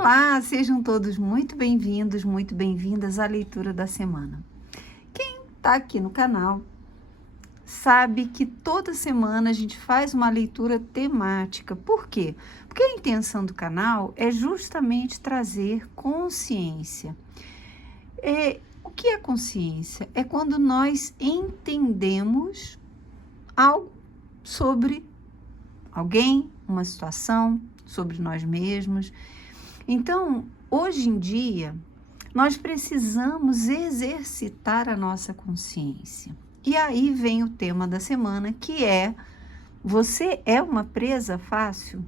Olá, sejam todos muito bem-vindos, muito bem-vindas à leitura da semana. Quem está aqui no canal sabe que toda semana a gente faz uma leitura temática. Por quê? Porque a intenção do canal é justamente trazer consciência. O que é consciência? É quando nós entendemos algo sobre alguém, uma situação, sobre nós mesmos. Então, hoje em dia, nós precisamos exercitar a nossa consciência. E aí vem o tema da semana, que é: você é uma presa fácil?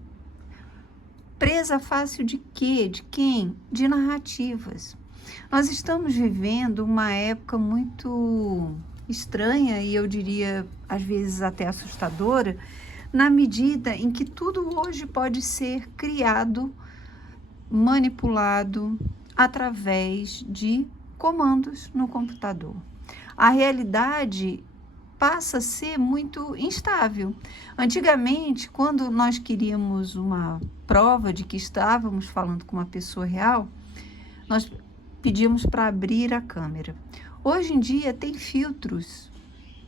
Presa fácil de quê? De quem? De narrativas. Nós estamos vivendo uma época muito estranha e eu diria, às vezes, até assustadora, na medida em que tudo hoje pode ser criado, manipulado através de comandos no computador. A realidade passa a ser muito instável. Antigamente, quando nós queríamos uma prova de que estávamos falando com uma pessoa real, nós pedíamos para abrir a câmera. Hoje em dia tem filtros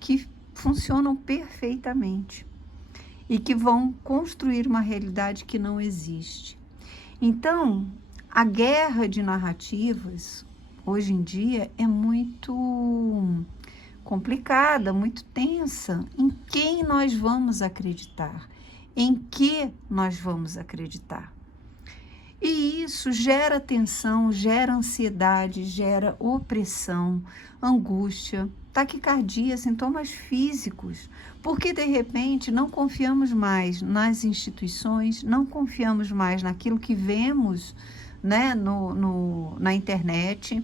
que funcionam perfeitamente e que vão construir uma realidade que não existe. Então, a guerra de narrativas, hoje em dia, é muito complicada, muito tensa. Em quem nós vamos acreditar? Em que nós vamos acreditar? E isso gera tensão, gera ansiedade, gera opressão, angústia, taquicardia, sintomas físicos, porque de repente não confiamos mais nas instituições, não confiamos mais naquilo que vemos, né, na internet,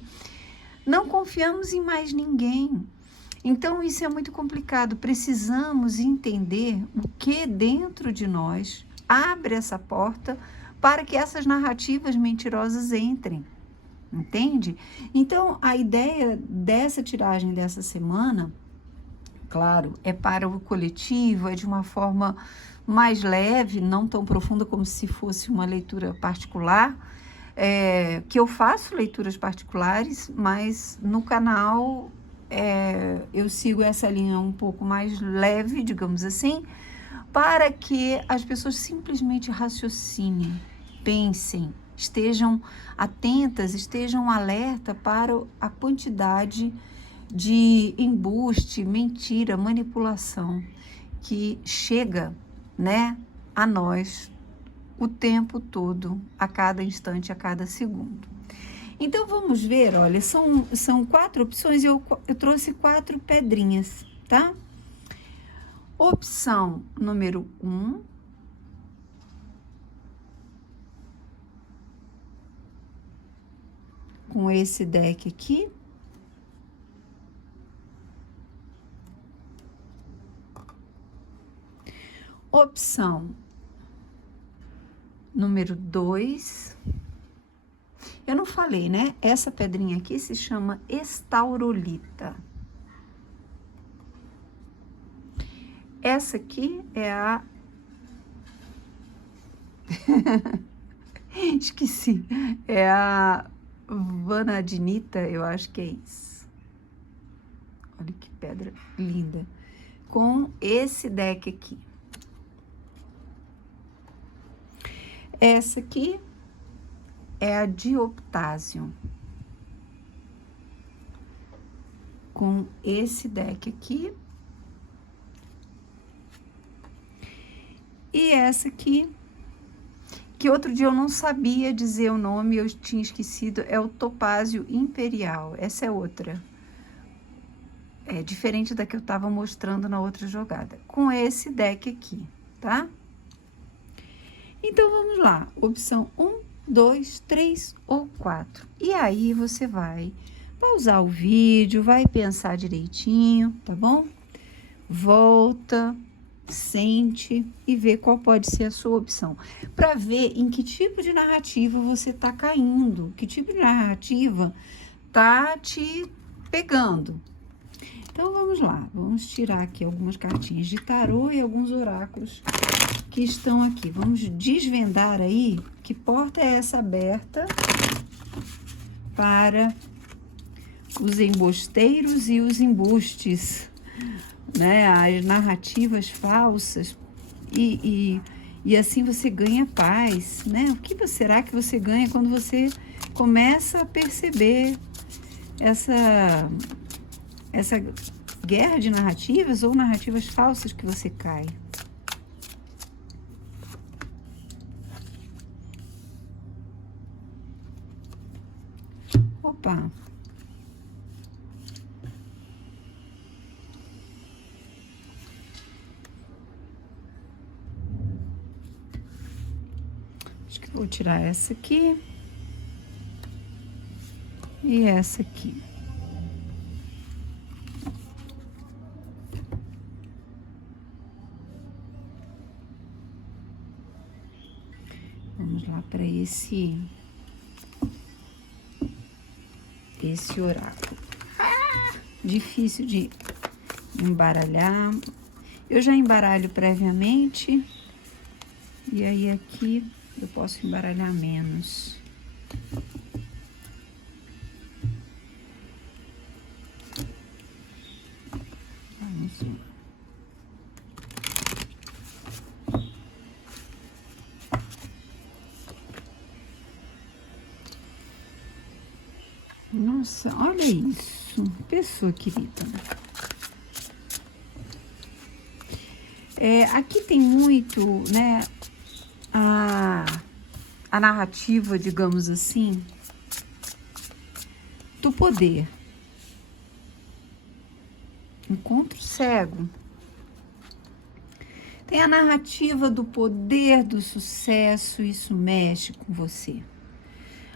não confiamos em mais ninguém. Então isso é muito complicado, precisamos entender o que dentro de nós abre essa porta para que essas narrativas mentirosas entrem. Entende? Então, a ideia dessa tiragem dessa semana, claro, é para o coletivo, é de uma forma mais leve, não tão profunda como se fosse uma leitura particular, que eu faço leituras particulares, mas no canal eu sigo essa linha um pouco mais leve, digamos assim, para que as pessoas simplesmente raciocinem, pensem, estejam atentas, estejam alerta para a quantidade de embuste, mentira, manipulação que chega, né, a nós o tempo todo, a cada instante, a cada segundo. Então vamos ver, olha, são 4 opções e eu trouxe 4 pedrinhas, tá? Opção número 1. Com esse deck aqui. Opção número 2. Eu não falei, né? Essa pedrinha aqui se chama estaurolita. Essa aqui é a... Esqueci. É a vanadinita, eu acho que é isso. Olha que pedra linda. Com esse deck aqui. Essa aqui é a dioptásio. Com esse deck aqui. E essa aqui, que outro dia eu não sabia dizer o nome, eu tinha esquecido, é o topázio imperial. Essa é outra. É diferente da que eu estava mostrando na outra jogada. Com esse deck aqui, tá? Então, vamos lá. Opção 1, 2, 3 ou 4. E aí, você vai pausar o vídeo, vai pensar direitinho, tá bom? Volta, sente e vê qual pode ser a sua opção, para ver em que tipo de narrativa você está caindo, que tipo de narrativa tá te pegando. Então vamos lá, vamos tirar aqui algumas cartinhas de tarô e alguns oráculos que estão aqui. Vamos desvendar aí que porta é essa aberta para os embosteiros e os embustes, né? As narrativas falsas e assim você ganha paz, né? O que será que você ganha quando você começa a perceber essa guerra de narrativas ou narrativas falsas que você cai? Opa! Acho que vou tirar essa aqui e essa aqui. Vamos lá para esse oráculo. Difícil de embaralhar. Eu já embaralho previamente. E aí aqui eu posso embaralhar menos. Vamos lá. Nossa, olha isso, pessoa querida. Aqui tem muito, né, a narrativa, digamos assim, do poder. Encontro cego. Tem a narrativa do poder, do sucesso, isso mexe com você.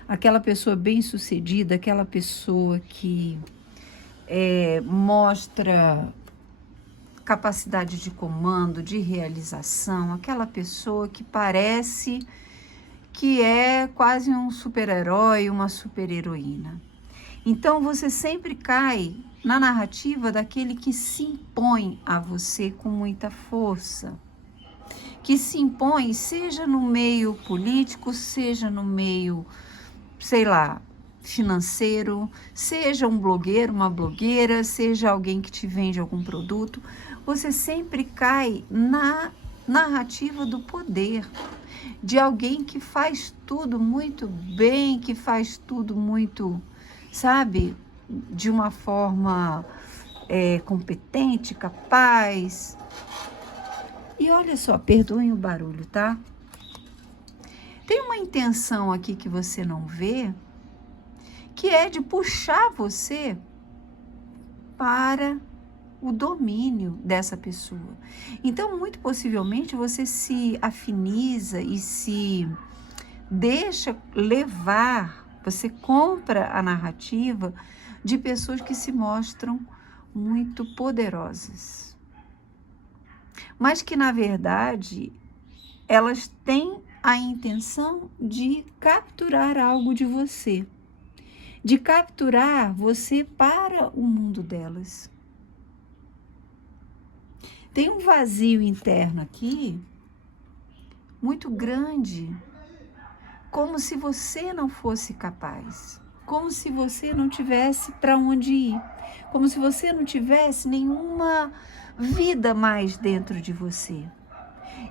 Aquela pessoa bem-sucedida, aquela pessoa que mostra capacidade de comando, de realização, aquela pessoa que parece que é quase um super-herói, uma super-heroína. Então, você sempre cai na narrativa daquele que se impõe a você com muita força, que se impõe, seja no meio político, seja no meio, sei lá, financeiro, seja um blogueiro, uma blogueira, seja alguém que te vende algum produto, você sempre cai na narrativa do poder, de alguém que faz tudo muito bem, que faz tudo muito, sabe, de uma forma competente, capaz. E olha só, perdoem o barulho, tá? Tem uma intenção aqui que você não vê, que é de puxar você para o domínio dessa pessoa. Então, muito possivelmente, você se afiniza e se deixa levar, você compra a narrativa de pessoas que se mostram muito poderosas, mas que, na verdade, elas têm a intenção de capturar algo de você, de capturar você para o mundo delas. Tem um vazio interno aqui, muito grande, como se você não fosse capaz, como se você não tivesse para onde ir, como se você não tivesse nenhuma vida mais dentro de você.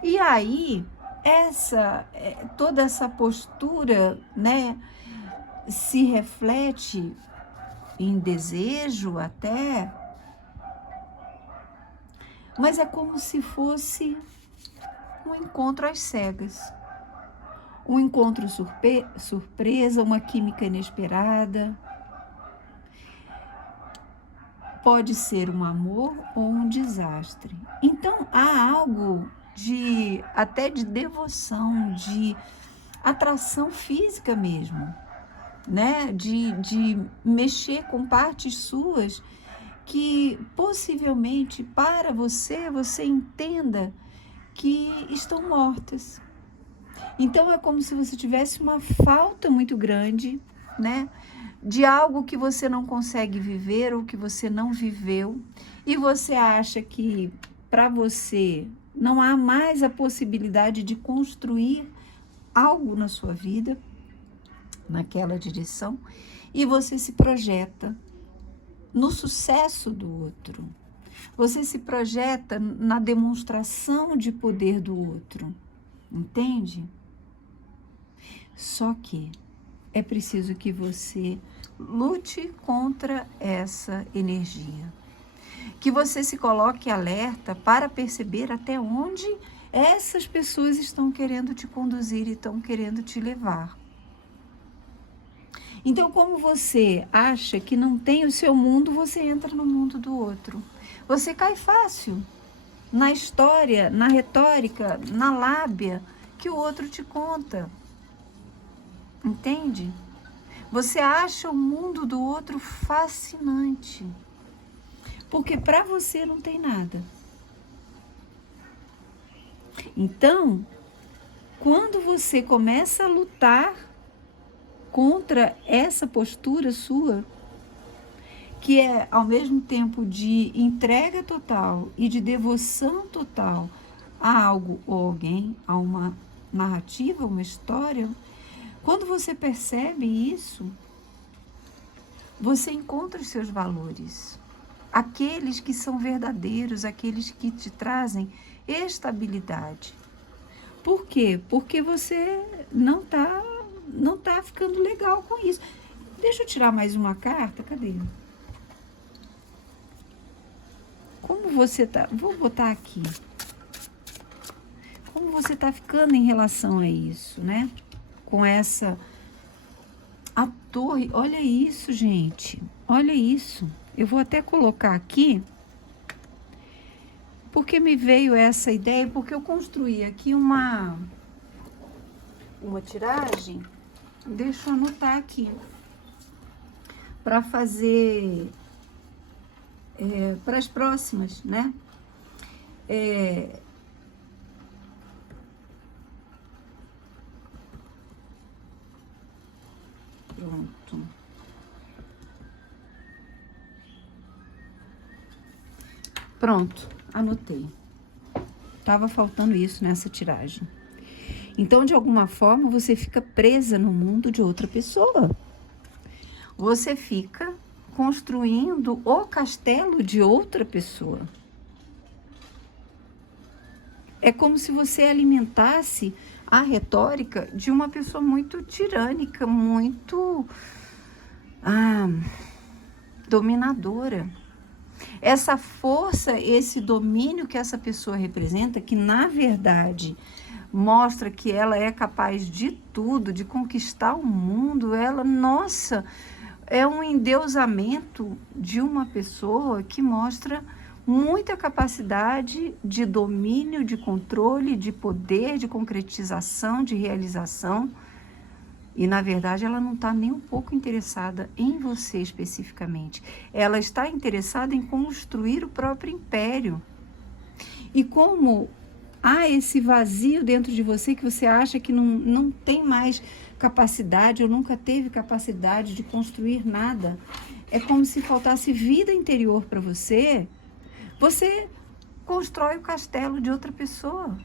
E aí, toda essa postura, né, se reflete em desejo até, mas é como se fosse um encontro às cegas, um encontro surpresa, uma química inesperada. Pode ser um amor ou um desastre. Então há algo até de devoção, de atração física mesmo, né? De mexer com partes suas que possivelmente para você entenda que estão mortas. Então é como se você tivesse uma falta muito grande, né, de algo que você não consegue viver ou que você não viveu, e você acha que para você não há mais a possibilidade de construir algo na sua vida, naquela direção, e você se projeta no sucesso do outro. Você se projeta na demonstração de poder do outro, entende? Só que é preciso que você lute contra essa energia. Que você se coloque alerta para perceber até onde essas pessoas estão querendo te conduzir e estão querendo te levar. Então, como você acha que não tem o seu mundo, você entra no mundo do outro. Você cai fácil na história, na retórica, na lábia que o outro te conta. Entende? Você acha o mundo do outro fascinante. Porque para você não tem nada. Então, quando você começa a lutar contra essa postura sua, que é ao mesmo tempo de entrega total e de devoção total a algo ou alguém, a uma narrativa, uma história, quando você percebe isso, você encontra os seus valores, aqueles que são verdadeiros, aqueles que te trazem estabilidade. Por quê? Porque você não tá ficando legal com isso. Deixa eu tirar mais uma carta, cadê? Como você tá? Vou botar aqui. Como você tá ficando em relação a isso, né? Com essa... A torre, olha isso, gente. Olha isso. Eu vou até colocar aqui, porque me veio essa ideia, porque eu construí aqui uma tiragem. Deixa eu anotar aqui, para fazer para as próximas, né? Pronto. Pronto, anotei. Tava faltando isso nessa tiragem. Então, de alguma forma, você fica presa no mundo de outra pessoa. Você fica construindo o castelo de outra pessoa. É como se você alimentasse a retórica de uma pessoa muito tirânica, muito dominadora. Essa força, esse domínio que essa pessoa representa, que na verdade mostra que ela é capaz de tudo, de conquistar o mundo, ela, nossa, é um endeusamento de uma pessoa que mostra muita capacidade de domínio, de controle, de poder, de concretização, de realização. E, na verdade, ela não está nem um pouco interessada em você especificamente. Ela está interessada em construir o próprio império. E como há esse vazio dentro de você que você acha que não tem mais capacidade ou nunca teve capacidade de construir nada, é como se faltasse vida interior para você, você constrói o castelo de outra pessoa.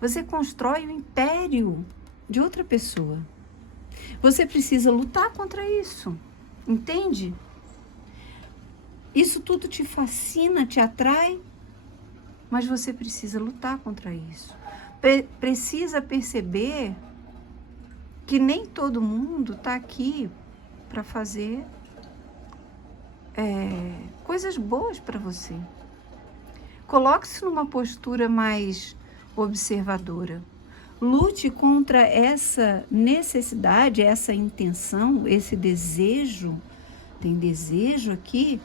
Você constrói o império de outra pessoa. Você precisa lutar contra isso, entende? Isso tudo te fascina, te atrai, mas você precisa lutar contra isso. Precisa perceber que nem todo mundo está aqui para fazer coisas boas para você. Coloque-se numa postura mais observadora. Lute contra essa necessidade, essa intenção, esse desejo. Tem desejo aqui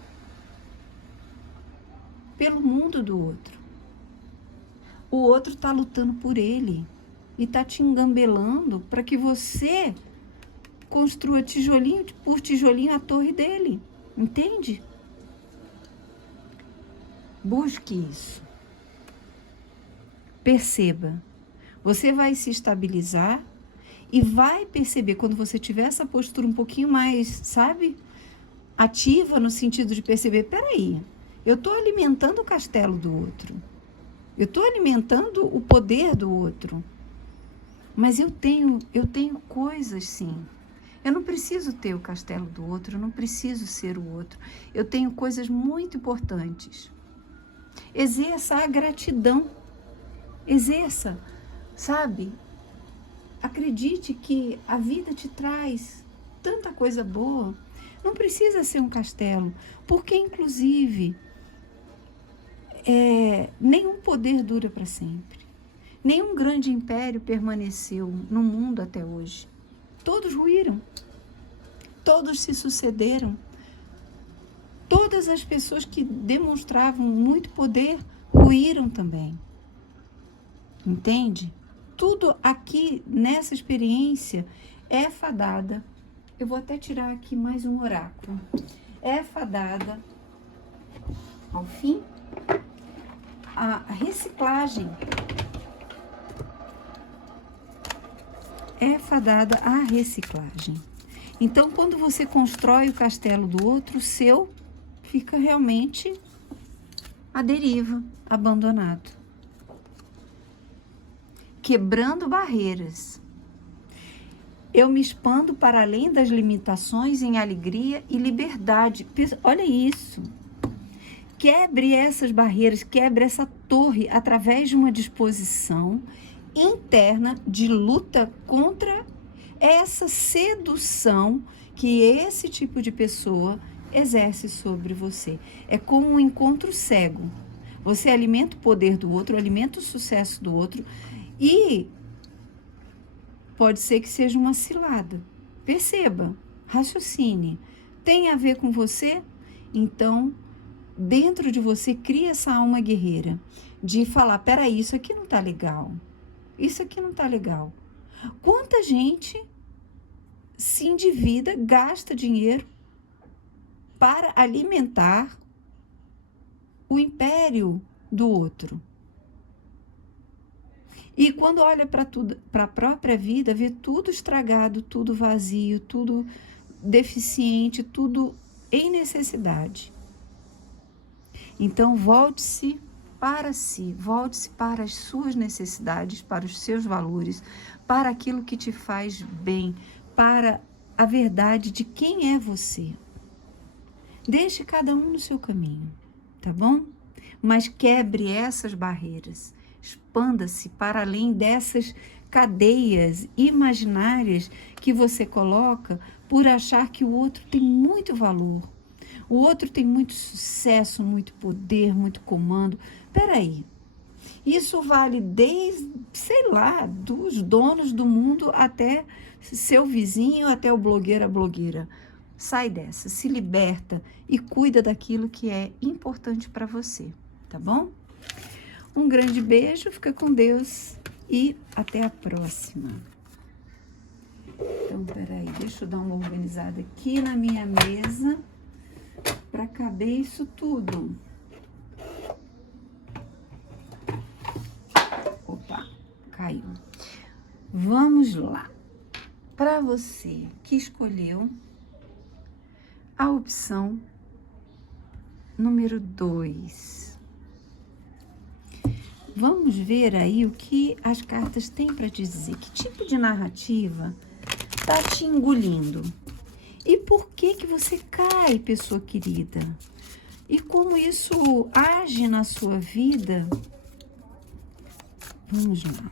pelo mundo do outro. O outro está lutando por ele e está te engambelando para que você construa tijolinho por tijolinho a torre dele. Entende? Busque isso. Perceba. Você vai se estabilizar E vai perceber, quando você tiver essa postura um pouquinho mais, sabe, ativa, no sentido de perceber, peraí, eu estou alimentando o castelo do outro. Eu estou alimentando o poder do outro. Mas eu tenho coisas, sim. Eu não preciso ter o castelo do outro, eu não preciso ser o outro. Eu tenho coisas muito importantes. Exerça a gratidão. Exerça, sabe? Acredite que a vida te traz tanta coisa boa. Não precisa ser um castelo, porque, inclusive, nenhum poder dura para sempre. Nenhum grande império permaneceu no mundo até hoje. Todos ruíram. Todos se sucederam. Todas as pessoas que demonstravam muito poder ruíram também. Entende? Tudo aqui nessa experiência é fadada. Eu vou até tirar aqui mais um oráculo. É fadada ao fim. A reciclagem é fadada à reciclagem. Então, quando você constrói o castelo do outro, o seu fica realmente à deriva, abandonado. Quebrando barreiras. Eu me expando para além das limitações em alegria e liberdade. Olha isso. Quebre essas barreiras, quebre essa torre através de uma disposição interna de luta contra essa sedução que esse tipo de pessoa exerce sobre você. É como um encontro cego. Você alimenta o poder do outro, alimenta o sucesso do outro e pode ser que seja uma cilada. Perceba, raciocine. Tem a ver com você? Então, dentro de você, cria essa alma guerreira de falar, peraí, isso aqui não tá legal. Isso aqui não tá legal. Quanta gente se endivida, gasta dinheiro para alimentar o império do outro. E quando olha para tudo, para a própria vida, vê tudo estragado, tudo vazio, tudo deficiente, tudo em necessidade. Então, volte-se para si, volte-se para as suas necessidades, para os seus valores, para aquilo que te faz bem, para a verdade de quem é você. Deixe cada um no seu caminho, tá bom? Mas quebre essas barreiras, expanda-se para além dessas cadeias imaginárias que você coloca por achar que o outro tem muito valor. O outro tem muito sucesso, muito poder, muito comando. Peraí, isso vale desde, sei lá, dos donos do mundo até seu vizinho, até o blogueiro, a blogueira. Sai dessa, se liberta e cuida daquilo que é importante para você, tá bom? Um grande beijo, fica com Deus e até a próxima. Então, peraí, deixa eu dar uma organizada aqui na minha mesa para caber isso tudo. Opa, caiu. Vamos lá. Para você que escolheu a opção número 2. Vamos ver aí o que as cartas têm para te dizer. Que tipo de narrativa está te engolindo? E por que que você cai, pessoa querida? E como isso age na sua vida? Vamos lá.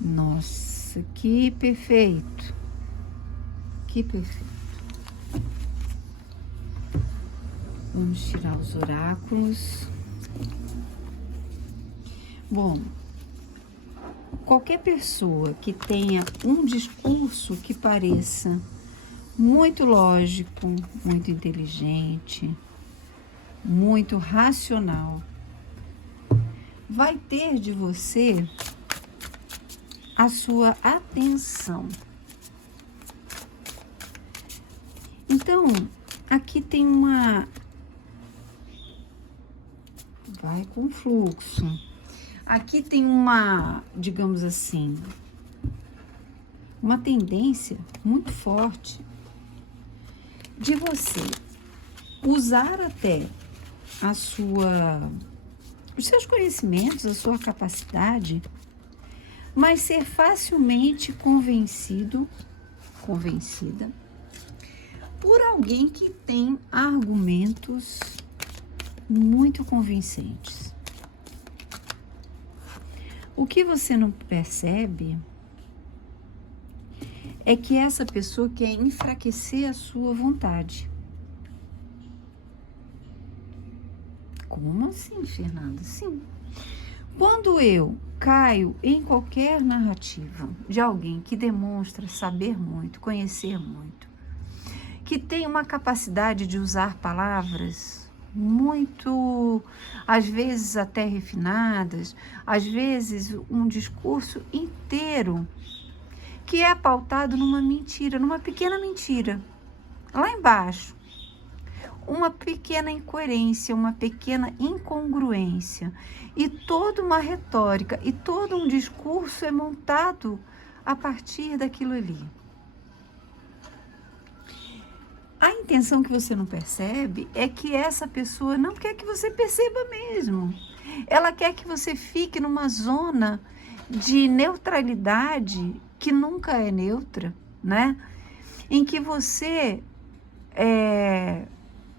Nossa, que perfeito. Que perfeito. Vamos tirar os oráculos. Bom, qualquer pessoa que tenha um discurso que pareça muito lógico, muito inteligente, muito racional, vai ter de você a sua atenção. Então, aqui tem uma... Vai com fluxo. Aqui tem uma, digamos assim, uma tendência muito forte de você usar até os seus conhecimentos, a sua capacidade, mas ser facilmente convencida por alguém que tem argumentos muito convincentes. O que você não percebe é que essa pessoa quer enfraquecer a sua vontade. Como assim, Fernanda? Sim. Quando eu caio em qualquer narrativa de alguém que demonstra saber muito, conhecer muito, que tem uma capacidade de usar palavras muito, às vezes até refinadas, às vezes um discurso inteiro que é pautado numa mentira, numa pequena mentira, lá embaixo. Uma pequena incoerência, uma pequena incongruência, e toda uma retórica, e todo um discurso é montado a partir daquilo ali. A intenção que você não percebe é que essa pessoa não quer que você perceba mesmo. Ela quer que você fique numa zona de neutralidade que nunca é neutra, né? Em que você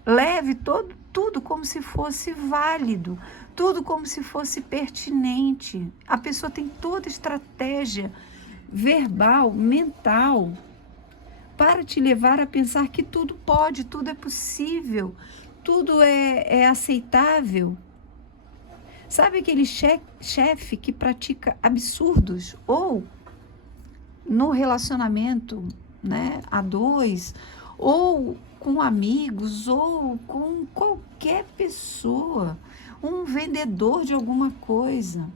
leve tudo como se fosse válido, tudo como se fosse pertinente. A pessoa tem toda estratégia verbal, mental, para te levar a pensar que tudo pode, tudo é possível, tudo é aceitável. Sabe aquele chefe que pratica absurdos? Ou no relacionamento, né, a dois, ou com amigos, ou com qualquer pessoa, um vendedor de alguma coisa.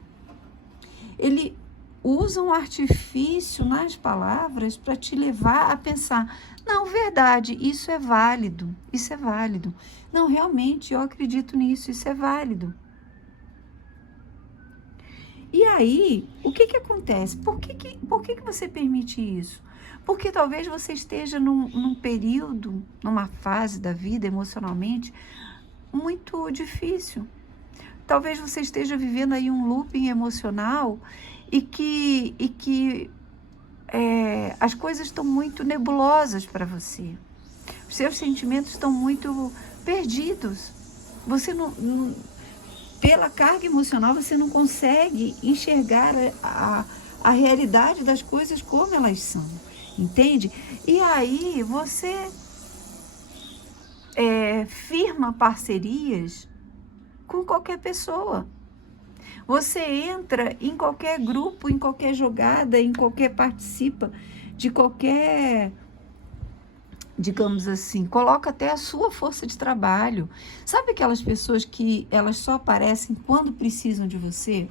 Ele usa um artifício nas palavras para te levar a pensar, não, verdade, isso é válido, isso é válido. Não, realmente, eu acredito nisso, isso é válido. E aí, o que acontece? Por que você permite isso? Porque talvez você esteja num período, numa fase da vida, emocionalmente, muito difícil. Talvez você esteja vivendo aí um looping emocional e que as coisas estão muito nebulosas para você. Os seus sentimentos estão muito perdidos. Você pela carga emocional, você não consegue enxergar a realidade das coisas como elas são, entende? E aí você firma parcerias com qualquer pessoa. Você entra em qualquer grupo, em qualquer jogada, em qualquer participa de qualquer, digamos assim, coloca até a sua força de trabalho. Sabe aquelas pessoas que elas só aparecem quando precisam de você?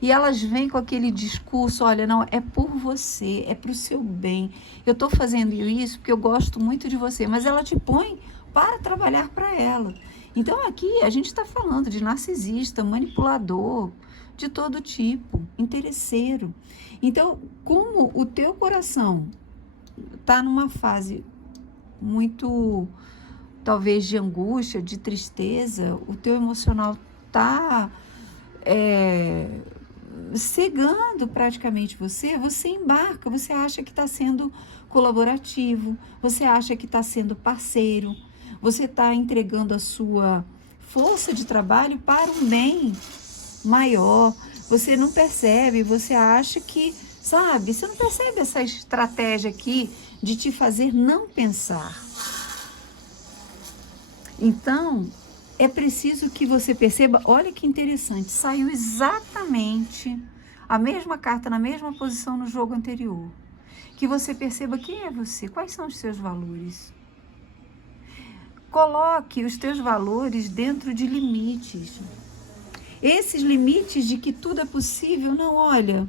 E elas vêm com aquele discurso, olha, não, é por você, é para o seu bem. Eu estou fazendo isso porque eu gosto muito de você, mas ela te põe para trabalhar para ela. Então aqui a gente está falando de narcisista, manipulador, de todo tipo, interesseiro. Então, como o teu coração está numa fase muito, talvez, de angústia, de tristeza, o teu emocional está cegando praticamente você embarca, você acha que está sendo colaborativo, você acha que está sendo parceiro, você está entregando a sua força de trabalho para um bem maior, você não percebe, você acha que, sabe, você não percebe essa estratégia aqui de te fazer não pensar. Então, é preciso que você perceba, olha que interessante, saiu exatamente a mesma carta na mesma posição no jogo anterior. Que você perceba quem é você, quais são os seus valores. Coloque os teus valores dentro de limites. Esses limites de que tudo é possível, não, olha,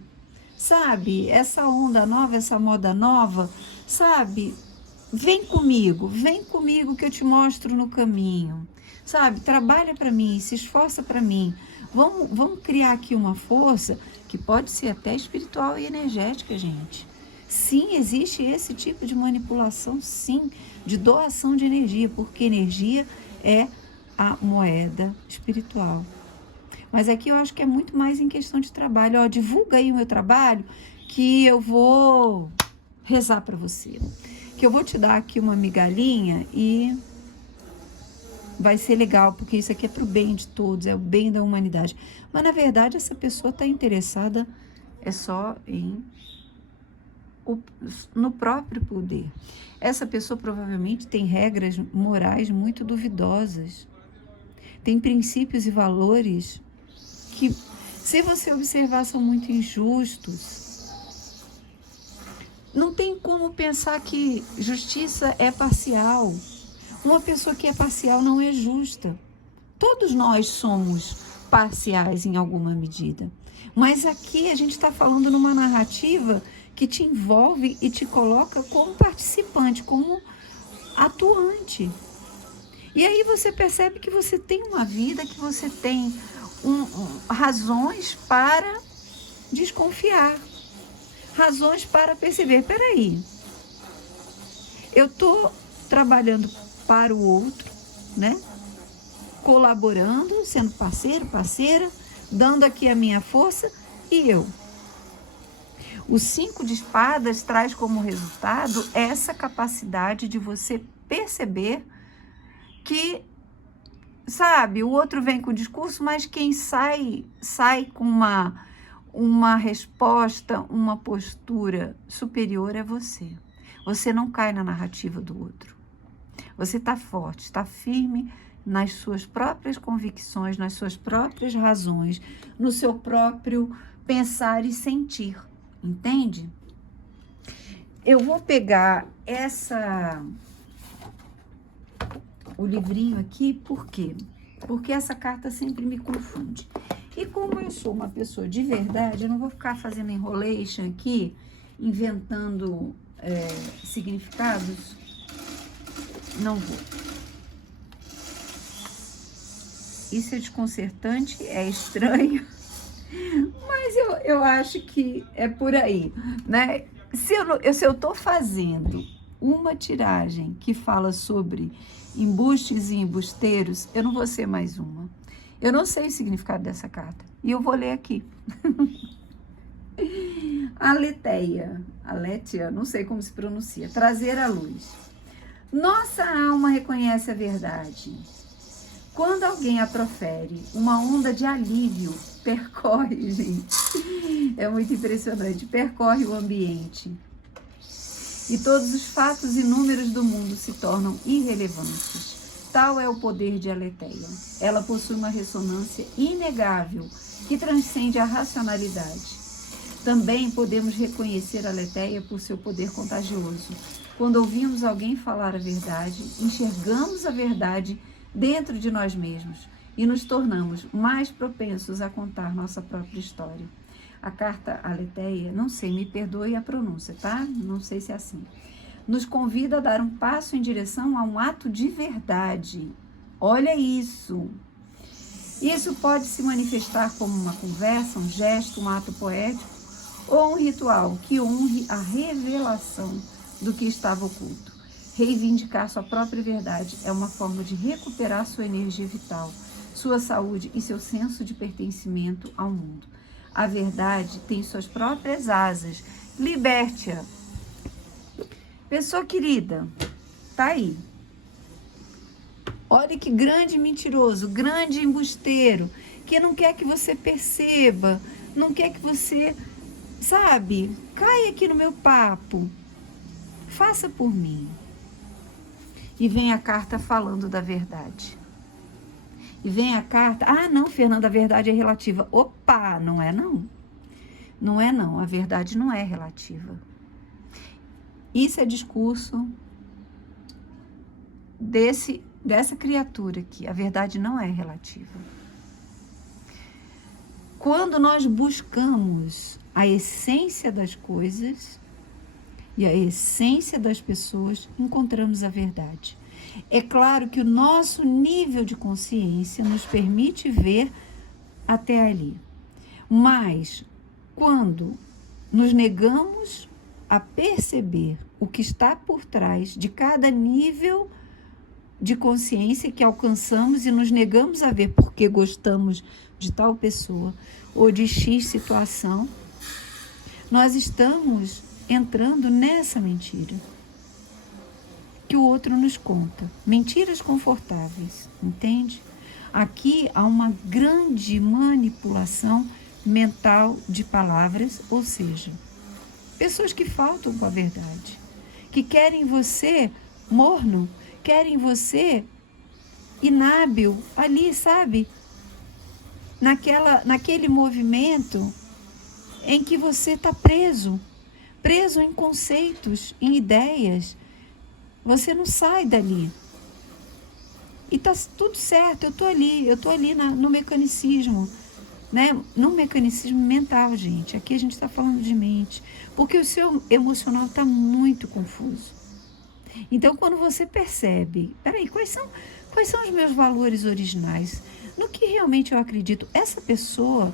sabe, essa onda nova, essa moda nova, sabe, vem comigo que eu te mostro no caminho, sabe, trabalha para mim, se esforça para mim, vamos criar aqui uma força que pode ser até espiritual e energética, gente. Sim, existe esse tipo de manipulação, sim, de doação de energia, porque energia é a moeda espiritual. Mas aqui eu acho que é muito mais em questão de trabalho. Ó, divulga aí o meu trabalho que eu vou rezar para você. Que eu vou te dar aqui uma migalhinha e vai ser legal, porque isso aqui é para o bem de todos, é o bem da humanidade. Mas, na verdade, essa pessoa está interessada só no próprio poder. Essa pessoa provavelmente tem regras morais muito duvidosas. Tem princípios e valores que, se você observar, são muito injustos. Não tem como pensar que justiça é parcial. Uma pessoa que é parcial não é justa. Todos nós somos parciais em alguma medida. Mas aqui a gente está falando numa narrativa que te envolve e te coloca como participante, como atuante. E aí você percebe que você tem uma vida, que você tem razões para desconfiar, razões para perceber, peraí, eu estou trabalhando para o outro, né? Colaborando, sendo parceiro, parceira, dando aqui a minha força, e eu? O 5 de espadas traz como resultado essa capacidade de você perceber que, sabe, o outro vem com o discurso, mas quem sai com uma resposta, uma postura superior é você. Você não cai na narrativa do outro. Você está forte, está firme nas suas próprias convicções, nas suas próprias razões, no seu próprio pensar e sentir. Entende? Eu vou pegar o livrinho aqui, por quê? Porque essa carta sempre me confunde. E como eu sou uma pessoa de verdade, eu não vou ficar fazendo enrolation aqui, inventando significados. Não vou. Isso é desconcertante, é estranho, mas eu acho que é por aí, né? Se eu estou fazendo uma tiragem que fala sobre embustes e embusteiros, eu não vou ser mais uma. Eu não sei o significado dessa carta. E eu vou ler aqui. Aletheia, não sei como se pronuncia. Trazer à luz. Nossa alma reconhece a verdade. Quando alguém a profere, uma onda de alívio percorre, gente. É muito impressionante. Percorre o ambiente. E todos os fatos e números do mundo se tornam irrelevantes. Tal é o poder de Aletheia. Ela possui uma ressonância inegável que transcende a racionalidade. Também podemos reconhecer a Aletheia por seu poder contagioso. Quando ouvimos alguém falar a verdade, enxergamos a verdade dentro de nós mesmos e nos tornamos mais propensos a contar nossa própria história. A carta Aletheia, não sei, me perdoe a pronúncia, tá? Não sei se é assim. Nos convida a dar um passo em direção a um ato de verdade. Olha isso! Isso pode se manifestar como uma conversa, um gesto, um ato poético ou um ritual que honre a revelação do que estava oculto. Reivindicar sua própria verdade é uma forma de recuperar sua energia vital, sua saúde e seu senso de pertencimento ao mundo. A verdade tem suas próprias asas. Liberte-a. Pessoa querida, tá aí. Olha que grande mentiroso, grande embusteiro, que não quer que você perceba, não quer que você, sabe, caia aqui no meu papo. Faça por mim. E vem a carta falando da verdade. e vem a carta, ah, não, Fernanda, a verdade é relativa. Opa, não é não. Não é não, a verdade não é relativa. Isso é discurso dessa criatura aqui, a verdade não é relativa. Quando nós buscamos a essência das coisas e a essência das pessoas, encontramos a verdade. É claro que o nosso nível de consciência nos permite ver até ali. Mas, quando nos negamos a perceber o que está por trás de cada nível de consciência que alcançamos e nos negamos a ver porque gostamos de tal pessoa ou de X situação, nós estamos entrando nessa mentira que o outro nos conta. Mentiras confortáveis, entende? Aqui há uma grande manipulação mental de palavras, ou seja, pessoas que faltam com a verdade, que querem você morno, querem você inábil ali, sabe? Naquele movimento em que você está preso em conceitos, em ideias. Você não sai dali. E tá tudo certo, eu tô ali no mecanicismo, né? No mecanismo mental, gente. Aqui a gente está falando de mente, porque o seu emocional está muito confuso. Então, quando você percebe, peraí, quais são os meus valores originais? No que realmente eu acredito? Essa pessoa,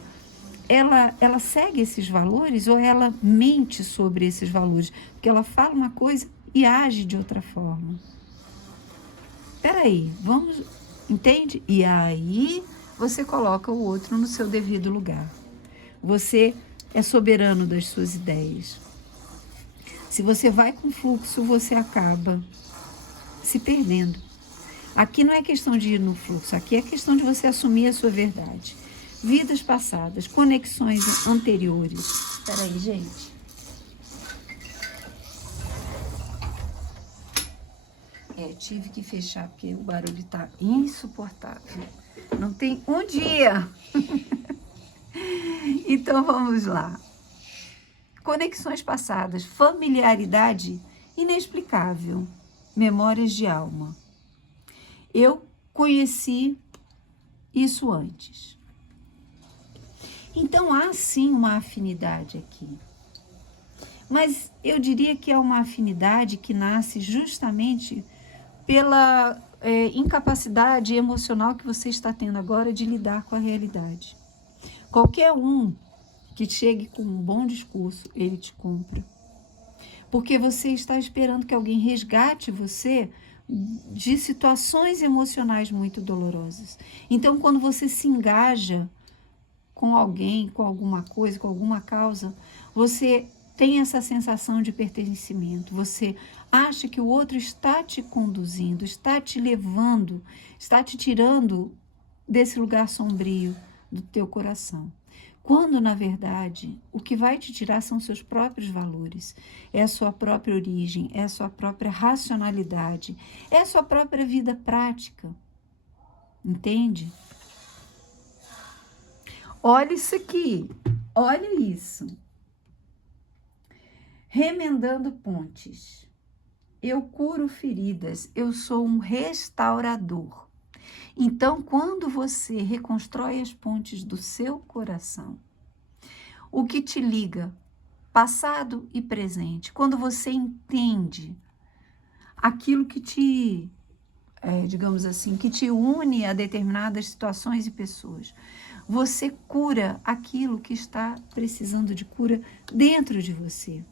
ela segue esses valores ou ela mente sobre esses valores? Porque ela fala uma coisa e age de outra forma. Peraí, vamos, entende? E aí você coloca o outro no seu devido lugar. Você é soberano das suas ideias. Se você vai com fluxo, você acaba se perdendo. Aqui não é questão de ir no fluxo, aqui é questão de você assumir a sua verdade. Vidas passadas, conexões anteriores. Espera aí, gente. Tive que fechar porque o barulho tá insuportável. Não tem um dia. Então vamos lá. Conexões passadas, familiaridade inexplicável, memórias de alma. Eu conheci isso antes. Então há sim uma afinidade aqui. Mas eu diria que é uma afinidade que nasce justamente pela incapacidade emocional que você está tendo agora de lidar com a realidade. Qualquer um que chegue com um bom discurso, ele te compra. Porque você está esperando que alguém resgate você de situações emocionais muito dolorosas. Então, quando você se engaja com alguém, com alguma coisa, com alguma causa, você tem essa sensação de pertencimento. Você acha que o outro está te conduzindo, está te levando, está te tirando desse lugar sombrio do teu coração. Quando, na verdade, o que vai te tirar são seus próprios valores, é a sua própria origem, é a sua própria racionalidade, é a sua própria vida prática. Entende? Olha isso aqui, olha isso. Remendando pontes. Eu curo feridas, eu sou um restaurador. Então, quando você reconstrói as pontes do seu coração, o que te liga, passado e presente, quando você entende aquilo que te, digamos assim, que te une a determinadas situações e pessoas, você cura aquilo que está precisando de cura dentro de você.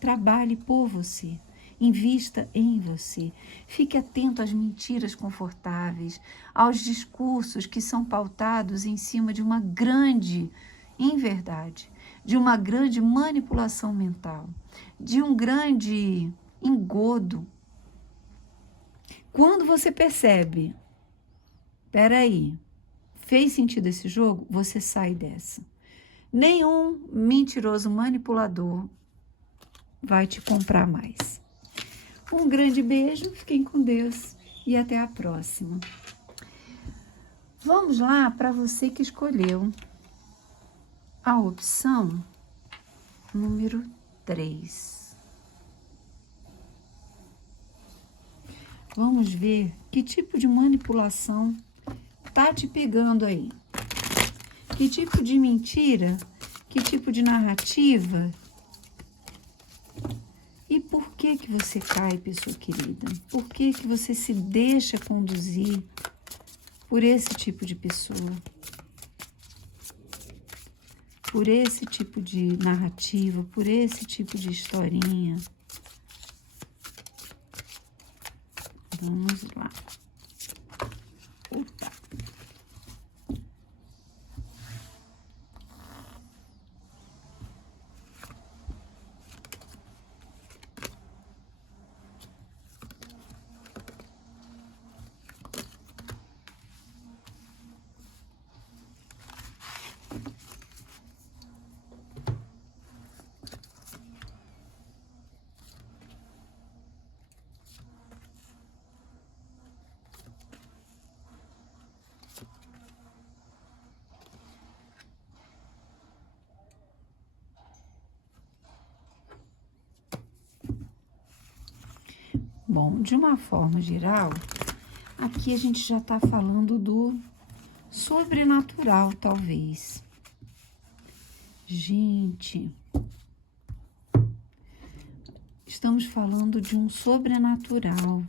Trabalhe por você. Invista em você. Fique atento às mentiras confortáveis, aos discursos que são pautados em cima de uma grande inverdade, de uma grande manipulação mental, de um grande engodo. Quando você percebe, peraí, fez sentido esse jogo? Você sai dessa. Nenhum mentiroso manipulador vai te comprar mais. Um grande beijo, fiquem com Deus e até a próxima. Vamos lá para você que escolheu a opção número 3. Vamos ver que tipo de manipulação tá te pegando aí. Que tipo de mentira, que tipo de narrativa. E por que que você cai, pessoa querida? Por que que você se deixa conduzir por esse tipo de pessoa? Por esse tipo de narrativa, por esse tipo de historinha? Vamos lá. Opa. Bom, de uma forma geral, aqui a gente já está falando do sobrenatural, talvez. Gente, estamos falando de um sobrenatural,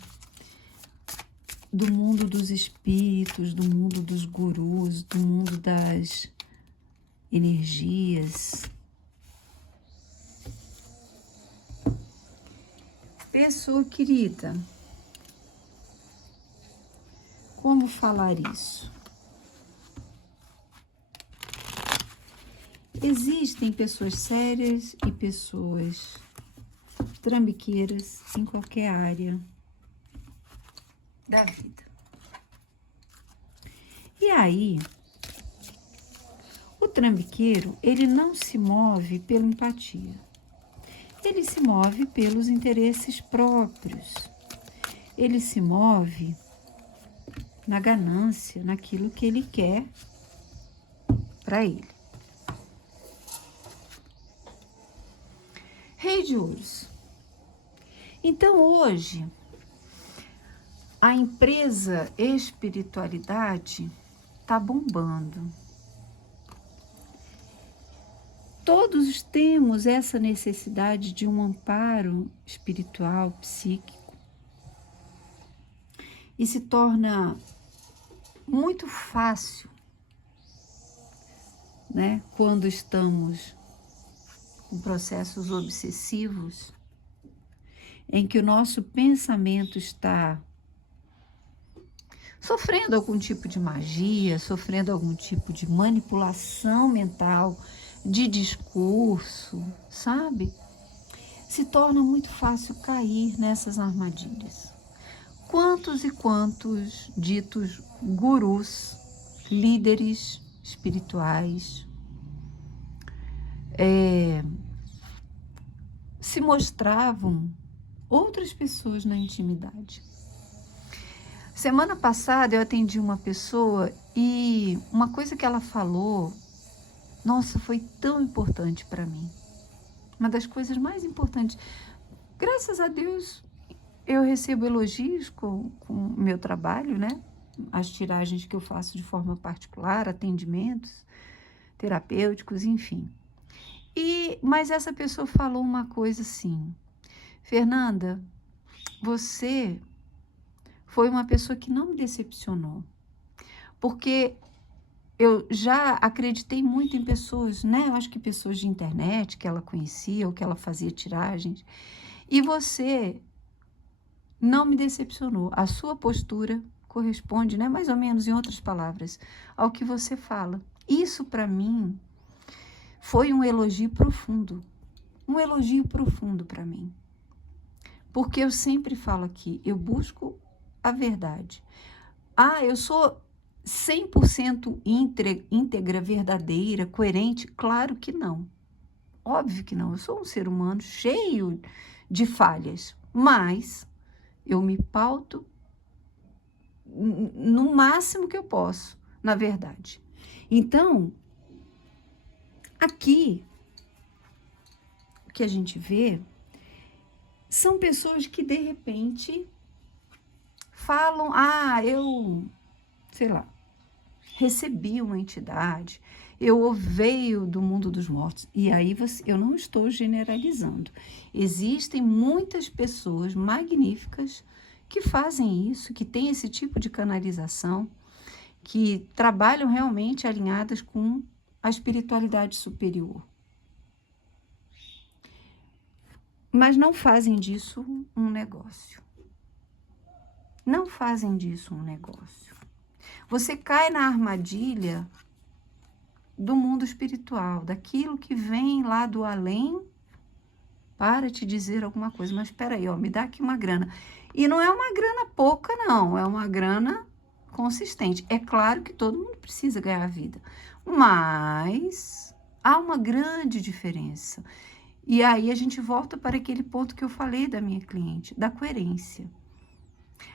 do mundo dos espíritos, do mundo dos gurus, do mundo das energias. Pessoa querida, como falar isso? Existem pessoas sérias e pessoas trambiqueiras em qualquer área da vida. E aí, o trambiqueiro, ele não se move pela empatia. Ele se move pelos interesses próprios. Ele se move na ganância, naquilo que ele quer para ele. Rei de Ouros. Então, hoje, a empresa espiritualidade está bombando. Todos temos essa necessidade de um amparo espiritual, psíquico. E se torna muito fácil, né? Quando estamos com processos obsessivos, em que o nosso pensamento está sofrendo algum tipo de magia, sofrendo algum tipo de manipulação mental, de discurso, sabe? Se torna muito fácil cair nessas armadilhas. Quantos e quantos ditos gurus, líderes espirituais, se mostravam outras pessoas na intimidade. Semana passada eu atendi uma pessoa e uma coisa que ela falou, nossa, foi tão importante para mim. Uma das coisas mais importantes. Graças a Deus, eu recebo elogios com o meu trabalho, né? As tiragens que eu faço de forma particular, atendimentos terapêuticos, enfim. Mas essa pessoa falou uma coisa assim: Fernanda, você foi uma pessoa que não me decepcionou, porque eu já acreditei muito em pessoas, né? Eu acho que pessoas de internet que ela conhecia ou que ela fazia tiragens, e você não me decepcionou. A sua postura corresponde, né? Mais ou menos, em outras palavras, ao que você fala. Isso, para mim, foi um elogio profundo para mim. Porque eu sempre falo aqui, eu busco a verdade. Eu sou 100% íntegra, verdadeira, coerente? Claro que não. Óbvio que não. Eu sou um ser humano cheio de falhas, mas eu me pauto no máximo que eu posso na verdade. Então, aqui, o que a gente vê são pessoas que, de repente, falam, sei lá, recebi uma entidade, eu veio do mundo dos mortos. E aí eu não estou generalizando. Existem muitas pessoas magníficas que fazem isso, que têm esse tipo de canalização, que trabalham realmente alinhadas com a espiritualidade superior. Mas não fazem disso um negócio. Não fazem disso um negócio. Você cai na armadilha do mundo espiritual, daquilo que vem lá do além para te dizer alguma coisa. Mas espera aí, me dá aqui uma grana. E não é uma grana pouca, não. É uma grana consistente. É claro que todo mundo precisa ganhar a vida. Mas há uma grande diferença. E aí a gente volta para aquele ponto que eu falei da minha cliente, da coerência.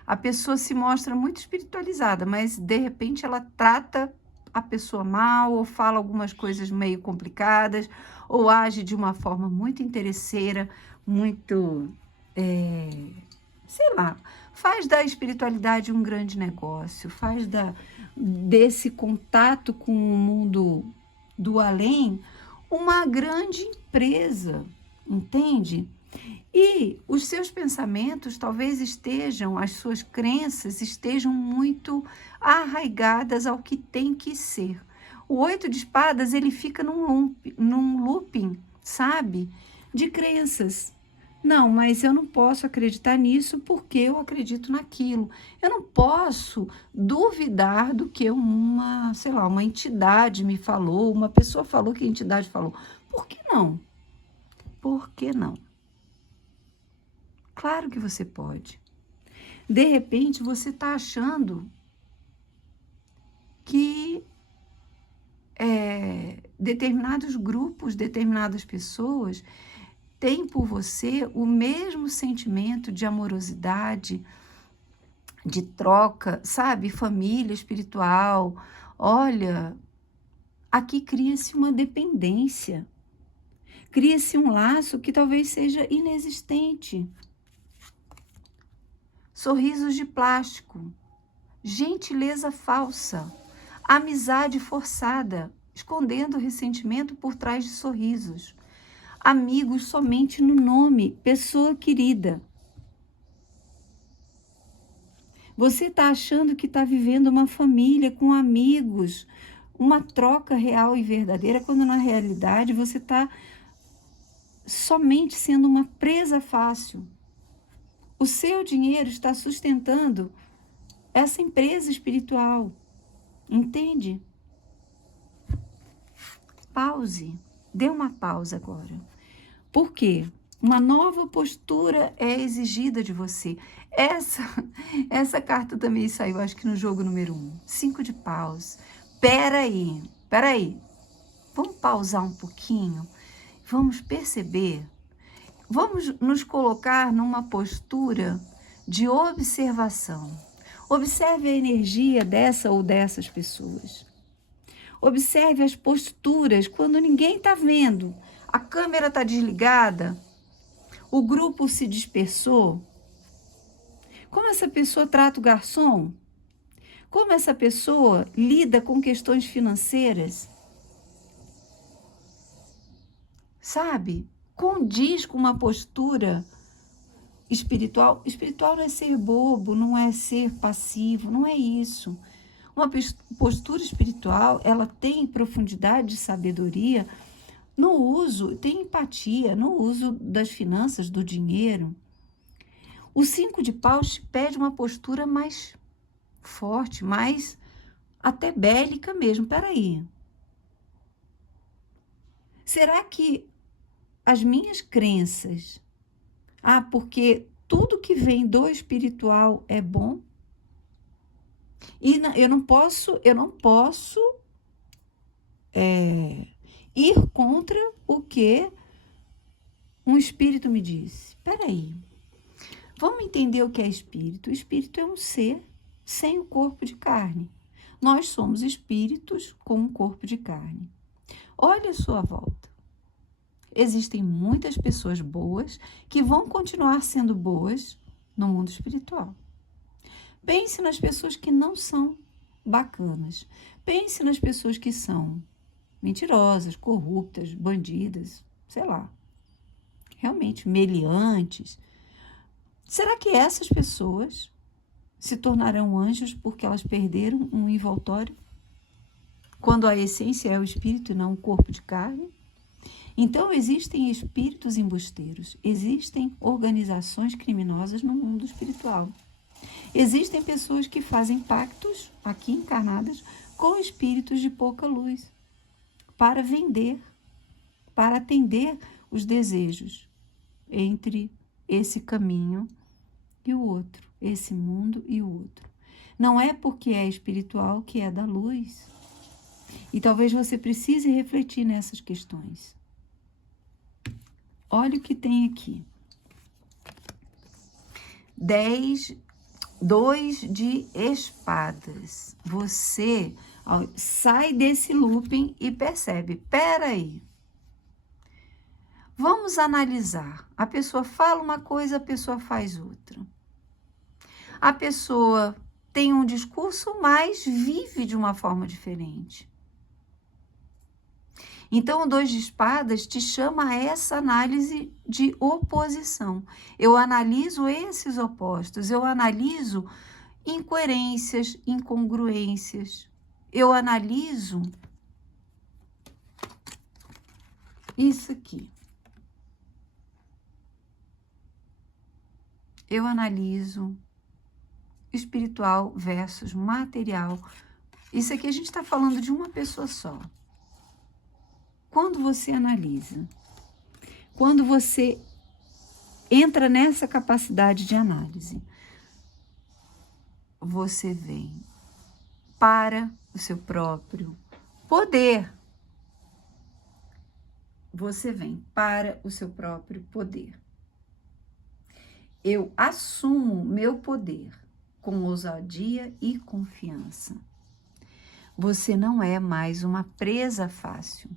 A pessoa se mostra muito espiritualizada, mas de repente ela trata a pessoa mal, ou fala algumas coisas meio complicadas, ou age de uma forma muito interesseira, muito, sei lá, faz da espiritualidade um grande negócio, faz desse contato com o mundo do além uma grande empresa, entende? E os seus pensamentos talvez estejam, as suas crenças estejam muito arraigadas ao que tem que ser. O 8 de espadas, ele fica num looping, sabe? De crenças. Não, mas eu não posso acreditar nisso porque eu acredito naquilo. Eu não posso duvidar do que uma entidade me falou, uma pessoa falou que a entidade falou. Por que não? Por que não? Claro que você pode. De repente, você está achando que determinados grupos, determinadas pessoas têm por você o mesmo sentimento de amorosidade, de troca, sabe? Família espiritual. Olha, aqui cria-se uma dependência. Cria-se um laço que talvez seja inexistente. Sorrisos de plástico, gentileza falsa, amizade forçada, escondendo o ressentimento por trás de sorrisos, amigos somente no nome, pessoa querida. Você está achando que está vivendo uma família com amigos, uma troca real e verdadeira, quando na realidade você está somente sendo uma presa fácil. O seu dinheiro está sustentando essa empresa espiritual. Entende? Pause. Dê uma pausa agora. Por quê? Uma nova postura é exigida de você. Essa carta também saiu, acho que no jogo número 1. 5 de paus. Peraí. Vamos pausar um pouquinho? Vamos perceber? Vamos nos colocar numa postura de observação. Observe a energia dessa ou dessas pessoas. Observe as posturas quando ninguém está vendo. A câmera está desligada. O grupo se dispersou. Como essa pessoa trata o garçom? Como essa pessoa lida com questões financeiras? Sabe? Condiz com uma postura espiritual. Espiritual não é ser bobo, não é ser passivo, não é isso. Uma postura espiritual, ela tem profundidade de sabedoria no uso, tem empatia no uso das finanças, do dinheiro. O 5 de paus pede uma postura mais forte, mais até bélica mesmo. Peraí. Será que as minhas crenças, porque tudo que vem do espiritual é bom? E eu não posso ir contra o que um espírito me disse. Espera aí. Vamos entender o que é espírito. O espírito é um ser sem o corpo de carne. Nós somos espíritos com um corpo de carne. Olhe a sua volta. Existem muitas pessoas boas que vão continuar sendo boas no mundo espiritual. Pense nas pessoas que não são bacanas. Pense nas pessoas que são mentirosas, corruptas, bandidas, sei lá, realmente meliantes. Será que essas pessoas se tornarão anjos porque elas perderam um envoltório? Quando a essência é o espírito e não o corpo de carne? Então, existem espíritos embusteiros, existem organizações criminosas no mundo espiritual. Existem pessoas que fazem pactos, aqui encarnadas, com espíritos de pouca luz, para vender, para atender os desejos entre esse caminho e o outro, esse mundo e o outro. Não é porque é espiritual que é da luz. E talvez você precise refletir nessas questões. Olha o que tem aqui. 2 de espadas. Você sai desse looping e percebe, peraí, vamos analisar. A pessoa fala uma coisa, a pessoa faz outra. A pessoa tem um discurso, mas vive de uma forma diferente. Então, o 2 de espadas te chama a essa análise de oposição. Eu analiso esses opostos, eu analiso incoerências, incongruências. Eu analiso isso aqui. Eu analiso espiritual versus material. Isso aqui a gente está falando de uma pessoa só. Quando você analisa, quando você entra nessa capacidade de análise, você vem para o seu próprio poder. Você vem para o seu próprio poder. Eu assumo meu poder com ousadia e confiança. Você não é mais uma presa fácil.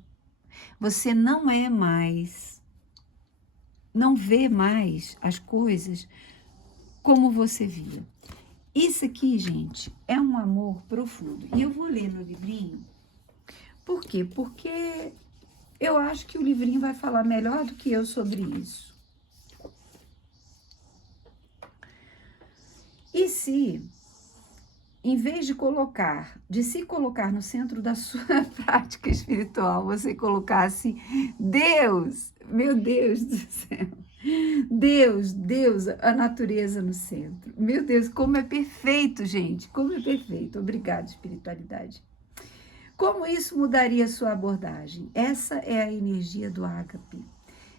Você não vê mais as coisas como você via. Isso aqui, gente, é um amor profundo. E eu vou ler no livrinho. Por quê? Porque eu acho que o livrinho vai falar melhor do que eu sobre isso. E se, em vez de se colocar no centro da sua prática espiritual, você colocasse Deus, meu Deus do céu, Deus, a natureza no centro. Meu Deus, como é perfeito, gente, como é perfeito. Obrigada, espiritualidade. Como isso mudaria a sua abordagem? Essa é a energia do ágape.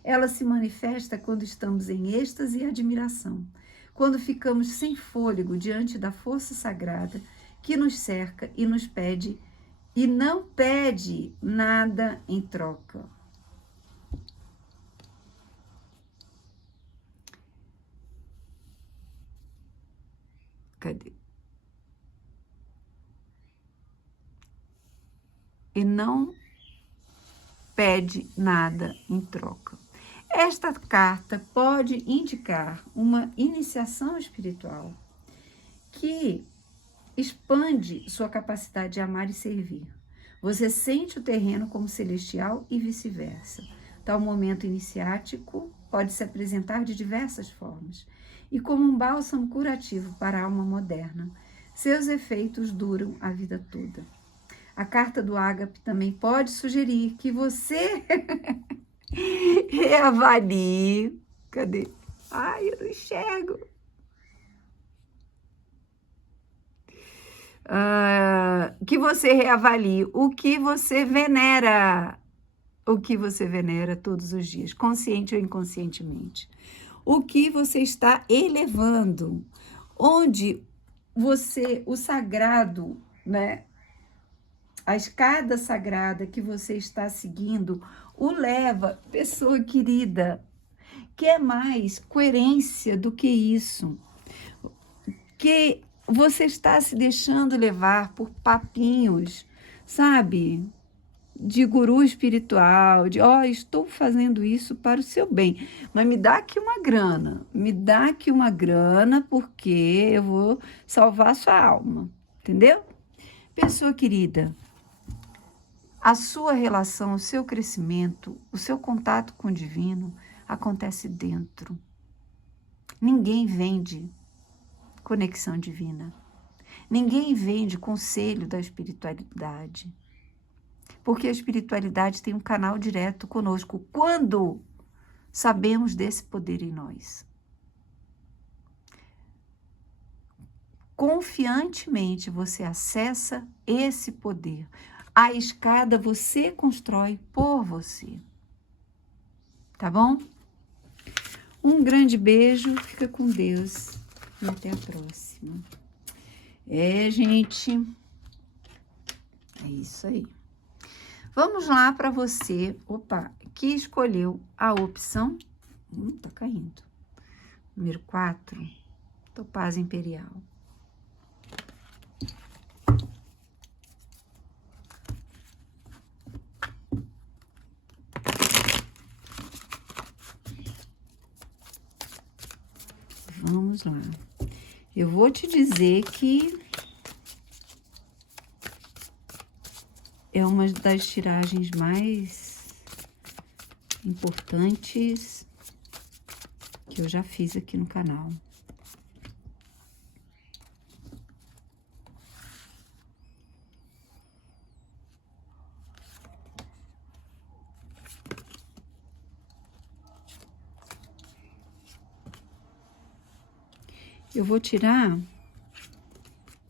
Ela se manifesta quando estamos em êxtase e admiração, quando ficamos sem fôlego diante da força sagrada que nos cerca e nos pede, e não pede nada em troca. Cadê? E não pede nada em troca. Esta carta pode indicar uma iniciação espiritual que expande sua capacidade de amar e servir. Você sente o terreno como celestial e vice-versa. Tal momento iniciático pode se apresentar de diversas formas e como um bálsamo curativo para a alma moderna. Seus efeitos duram a vida toda. A carta do ágape também pode sugerir que você reavalie. Cadê? Ai, eu não enxergo. Que você reavalie o que você venera. O que você venera todos os dias, consciente ou inconscientemente. O que você está elevando. Onde você, o sagrado, né? A escada sagrada que você está seguindo o leva, pessoa querida, quer mais coerência do que isso. Que você está se deixando levar por papinhos, sabe? De guru espiritual, de estou fazendo isso para o seu bem, mas me dá aqui uma grana, porque eu vou salvar a sua alma, entendeu? Pessoa querida, a sua relação, o seu crescimento, o seu contato com o divino acontece dentro. Ninguém vende conexão divina. Ninguém vende conselho da espiritualidade. Porque a espiritualidade tem um canal direto conosco quando sabemos desse poder em nós. Confiantemente você acessa esse poder. A escada você constrói por você. Tá bom? Um grande beijo, fica com Deus e até a próxima. Gente, é isso aí. Vamos lá para você, que escolheu a opção, tá caindo, número 4, topázio imperial. Vamos lá. Eu vou te dizer que é uma das tiragens mais importantes que eu já fiz aqui no canal. Eu vou tirar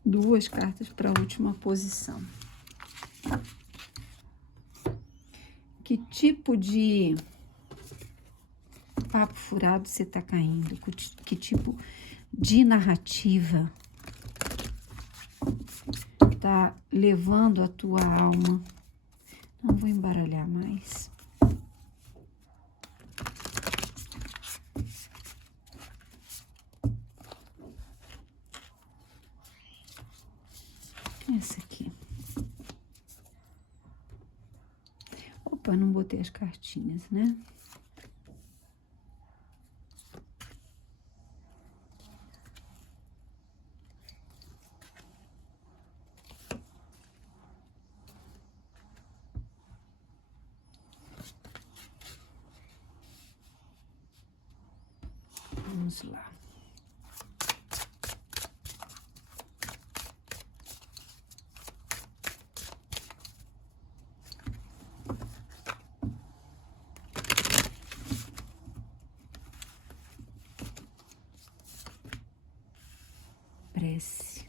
2 cartas para a última posição. Que tipo de papo furado você está caindo? Que tipo de narrativa está levando a tua alma? Não vou embaralhar mais. Essa aqui. Não botei as cartinhas, né? Vamos lá. Prece.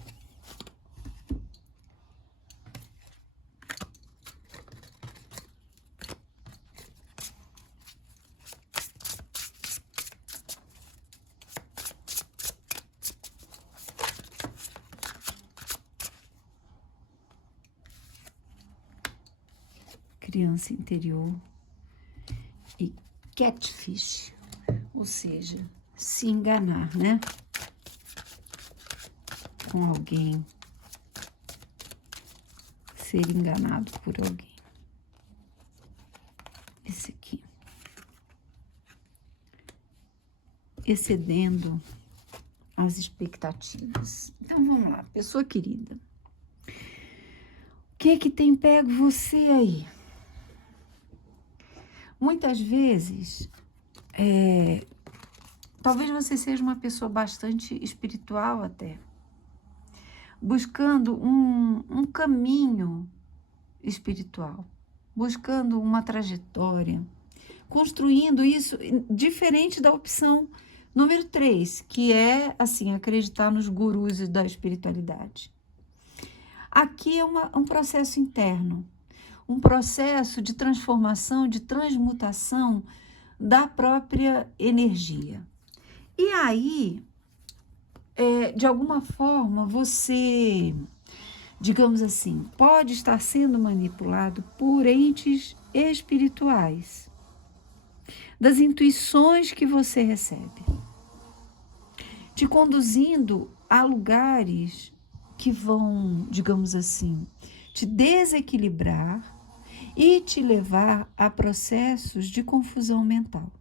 Criança interior e catfish, ou seja, se enganar, né? Com alguém, ser enganado por alguém. Esse aqui. Excedendo as expectativas. Então, vamos lá, pessoa querida. O que tem pego você aí? Muitas vezes, talvez você seja uma pessoa bastante espiritual até, buscando um caminho espiritual, buscando uma trajetória, construindo isso diferente da opção número 3, que é, assim, acreditar nos gurus da espiritualidade. Aqui é um processo interno, um processo de transformação, de transmutação da própria energia. E aí, de alguma forma, você, digamos assim, pode estar sendo manipulado por entes espirituais, das intuições que você recebe, te conduzindo há lugares que vão, digamos assim, te desequilibrar e te levar a processos de confusão mental.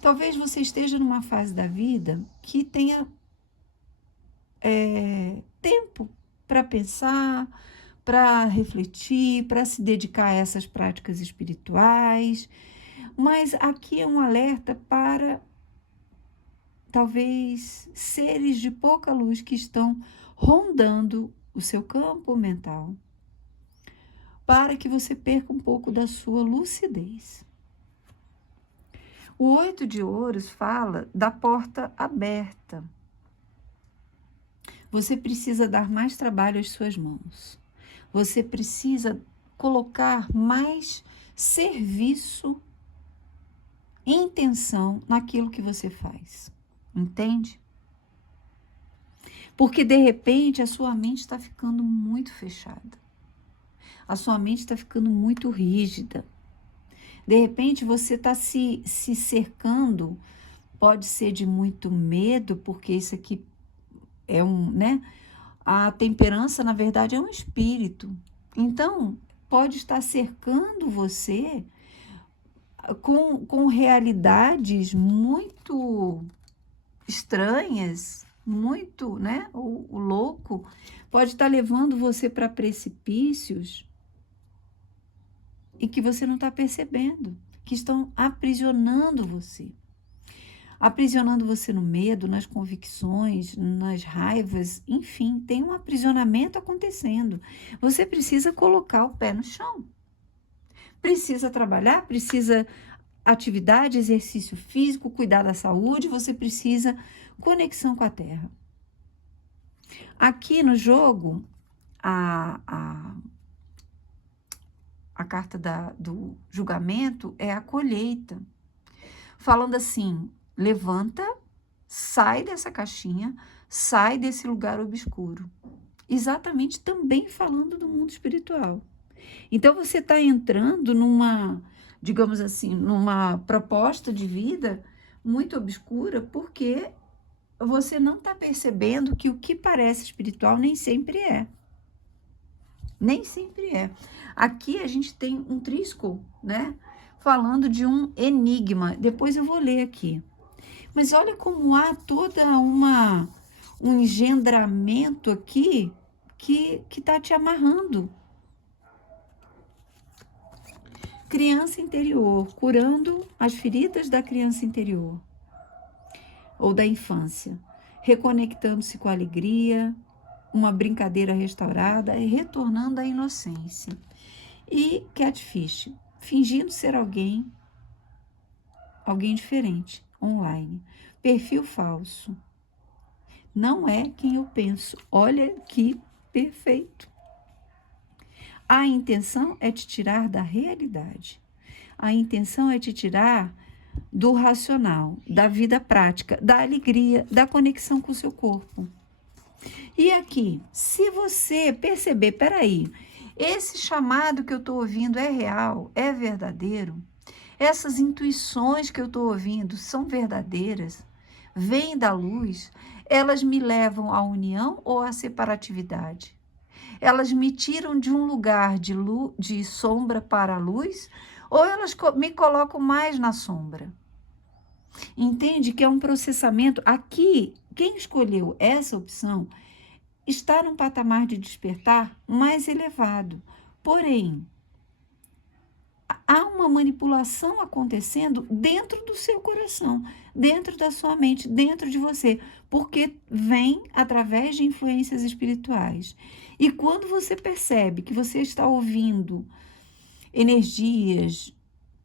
Talvez você esteja numa fase da vida que tenha tempo para pensar, para refletir, para se dedicar a essas práticas espirituais, mas aqui é um alerta para talvez seres de pouca luz que estão rondando o seu campo mental, para que você perca um pouco da sua lucidez. O 8 de ouros fala da porta aberta. Você precisa dar mais trabalho às suas mãos. Você precisa colocar mais serviço e intenção naquilo que você faz. Entende? Porque, de repente, a sua mente está ficando muito fechada. A sua mente está ficando muito rígida. De repente, você está se cercando, pode ser de muito medo, porque isso aqui é né? A temperança, na verdade, é um espírito. Então, pode estar cercando você com realidades muito estranhas, muito, né? O louco pode estar levando você para precipícios e que você não está percebendo, que estão aprisionando você. Aprisionando você no medo, nas convicções, nas raivas, enfim, tem um aprisionamento acontecendo. Você precisa colocar o pé no chão. Precisa trabalhar, precisa atividade, exercício físico, cuidar da saúde, você precisa conexão com a terra. Aqui no jogo, a carta do julgamento é a colheita, falando assim: levanta, sai dessa caixinha, sai desse lugar obscuro. Exatamente também falando do mundo espiritual. Então, você está entrando numa, digamos assim, numa proposta de vida muito obscura, porque você não está percebendo que o que parece espiritual nem sempre é. Nem sempre é. Aqui a gente tem um trisco, né? Falando de um enigma. Depois eu vou ler aqui. Mas olha como há toda um engendramento aqui que está te amarrando. Criança interior, curando as feridas da criança interior ou da infância, reconectando-se com a alegria, uma brincadeira restaurada e retornando à inocência. E Catfish, fingindo ser alguém diferente, online. Perfil falso. Não é quem eu penso. Olha que perfeito. A intenção é te tirar da realidade. A intenção é te tirar do racional, da vida prática, da alegria, da conexão com o seu corpo. E aqui, se você perceber, peraí, esse chamado que eu estou ouvindo é real, é verdadeiro? Essas intuições que eu estou ouvindo são verdadeiras? Vêm da luz? Elas me levam à união ou à separatividade? Elas me tiram de um lugar de sombra para a luz, ou elas me colocam mais na sombra? Entende que é um processamento. Aqui, quem escolheu essa opção está num patamar de despertar mais elevado. Porém, há uma manipulação acontecendo dentro do seu coração, dentro da sua mente, dentro de você, porque vem através de influências espirituais. E quando você percebe que você está ouvindo energias,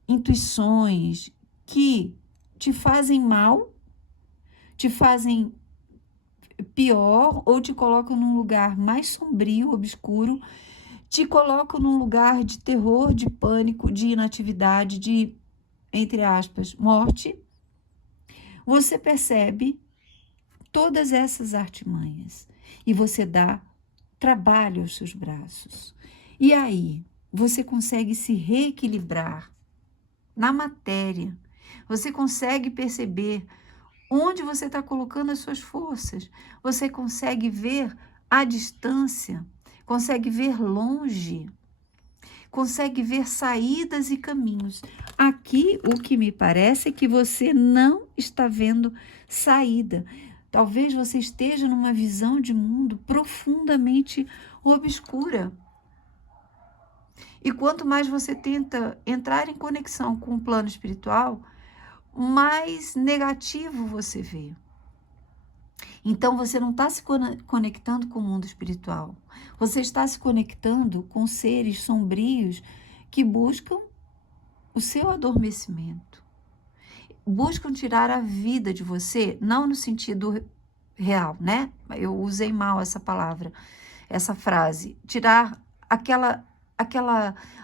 intuições que te fazem mal, te fazem pior ou te colocam num lugar mais sombrio, obscuro, te colocam num lugar de terror, de pânico, de inatividade, de, entre aspas, morte, você percebe todas essas artimanhas e você dá trabalho aos seus braços. E aí, você consegue se reequilibrar na matéria, você consegue perceber Onde você está colocando as suas forças? Você consegue ver à distância, consegue ver longe, consegue ver saídas e caminhos. Aqui, o que me parece é que você não está vendo saída. Talvez você esteja numa visão de mundo profundamente obscura. E quanto mais você tenta entrar em conexão com o plano espiritual, mais negativo você vê. Então, você não está se conectando com o mundo espiritual. Você está se conectando com seres sombrios que buscam o seu adormecimento. Buscam tirar a vida de você, não no sentido real, né? Eu usei mal essa palavra, essa frase. Tirar aquela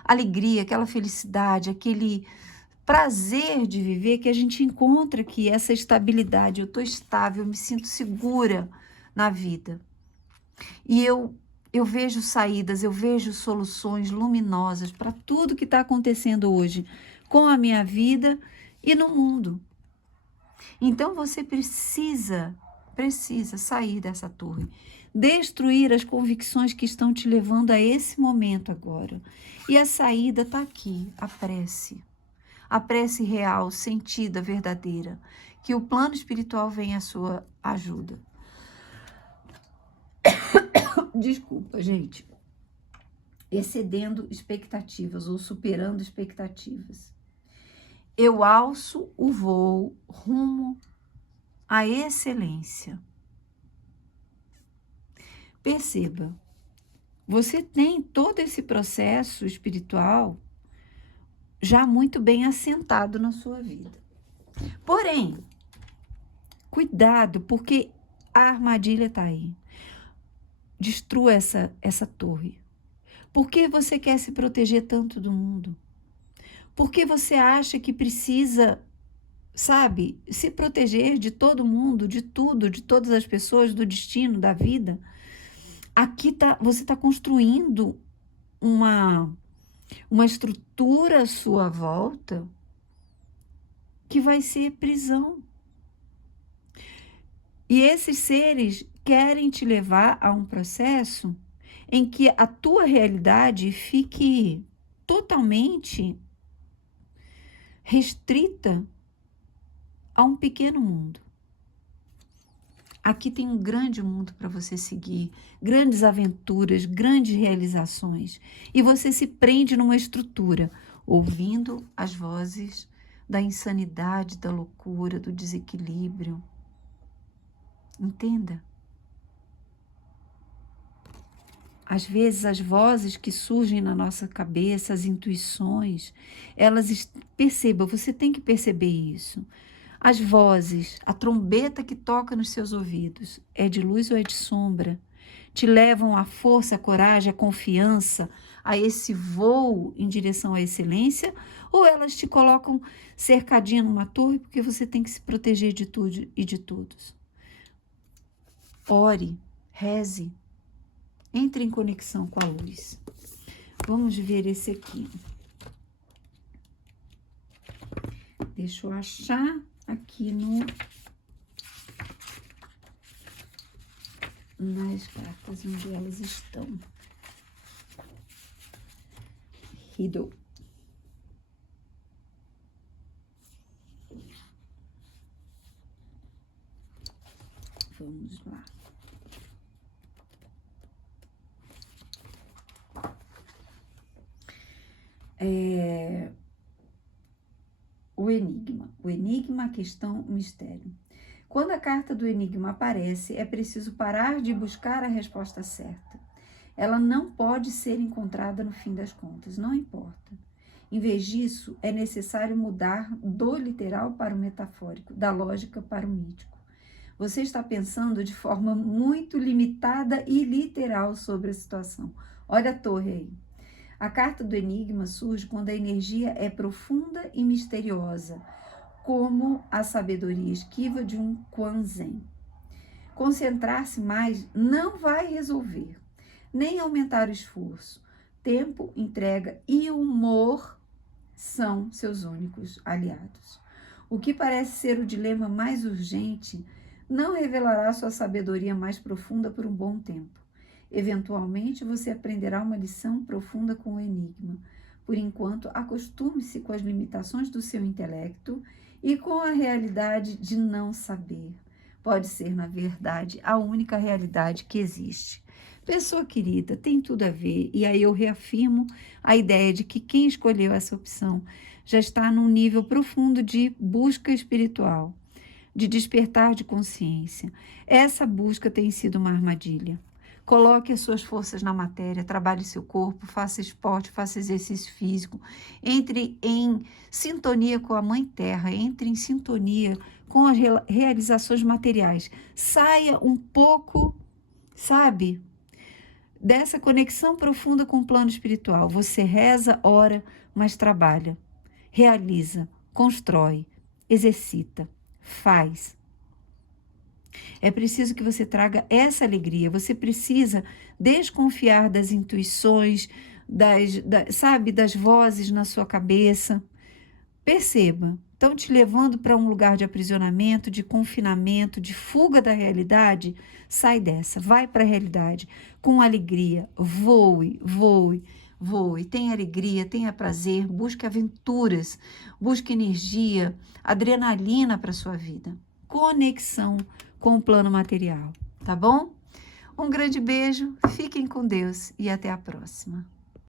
alegria, aquela felicidade, aquele prazer de viver que a gente encontra aqui, essa estabilidade. Eu estou estável, eu me sinto segura na vida. E eu vejo saídas, eu vejo soluções luminosas para tudo que está acontecendo hoje com a minha vida e no mundo. Então você precisa sair dessa torre, destruir as convicções que estão te levando a esse momento agora. E a saída está aqui, a prece. A prece real, sentida, verdadeira. Que o plano espiritual venha à sua ajuda. Desculpa, gente. Excedendo expectativas ou superando expectativas. Eu alço o voo rumo à excelência. Perceba, você tem todo esse processo espiritual já muito bem assentado na sua vida. Porém, cuidado, porque a armadilha está aí. Destrua essa torre. Por que você quer se proteger tanto do mundo? Por que você acha que precisa, sabe, se proteger de todo mundo, de tudo, de todas as pessoas, do destino, da vida? Aqui você está construindo uma estrutura à sua volta que vai ser prisão. E esses seres querem te levar a um processo em que a tua realidade fique totalmente restrita a um pequeno mundo. Aqui tem um grande mundo para você seguir, grandes aventuras, grandes realizações. E você se prende numa estrutura, ouvindo as vozes da insanidade, da loucura, do desequilíbrio. Entenda. Às vezes as vozes que surgem na nossa cabeça, as intuições, perceba, você tem que perceber isso. As vozes, a trombeta que toca nos seus ouvidos, é de luz ou é de sombra? Te levam à força, à coragem, à confiança, a esse voo em direção à excelência? Ou elas te colocam cercadinha numa torre porque você tem que se proteger de tudo e de todos? Ore, reze, entre em conexão com a luz. Vamos ver esse aqui. Deixa eu achar aqui nas cartas onde elas estão. Riddle. Vamos lá. O enigma, a questão, o mistério. Quando a carta do enigma aparece, é preciso parar de buscar a resposta certa. Ela não pode ser encontrada no fim das contas, não importa. Em vez disso, é necessário mudar do literal para o metafórico, da lógica para o mítico. Você está pensando de forma muito limitada e literal sobre a situação. Olha a torre aí. A carta do enigma surge quando a energia é profunda e misteriosa, como a sabedoria esquiva de um Quan Zen. Concentrar-se mais não vai resolver, nem aumentar o esforço. Tempo, entrega e humor são seus únicos aliados. O que parece ser o dilema mais urgente não revelará sua sabedoria mais profunda por um bom tempo. Eventualmente, você aprenderá uma lição profunda com o enigma. Por enquanto, acostume-se com as limitações do seu intelecto e com a realidade de não saber. Pode ser, na verdade, a única realidade que existe. Pessoa querida, tem tudo a ver, e aí eu reafirmo a ideia de que quem escolheu essa opção já está num nível profundo de busca espiritual, de despertar de consciência. Essa busca tem sido uma armadilha. Coloque as suas forças na matéria, trabalhe seu corpo, faça esporte, faça exercício físico, entre em sintonia com a Mãe Terra, entre em sintonia com as realizações materiais. Saia um pouco, sabe, dessa conexão profunda com o plano espiritual. Você reza, ora, mas trabalha, realiza, constrói, exercita, faz. É preciso que você traga essa alegria. Você precisa desconfiar das intuições, das vozes na sua cabeça. Perceba, estão te levando para um lugar de aprisionamento, de confinamento, de fuga da realidade. Sai dessa, vai para a realidade com alegria. Voe, voe, voe. Tenha alegria, tenha prazer, busque aventuras, busque energia, adrenalina para a sua vida. Conexão com o plano material, tá bom? Um grande beijo, fiquem com Deus e até a próxima.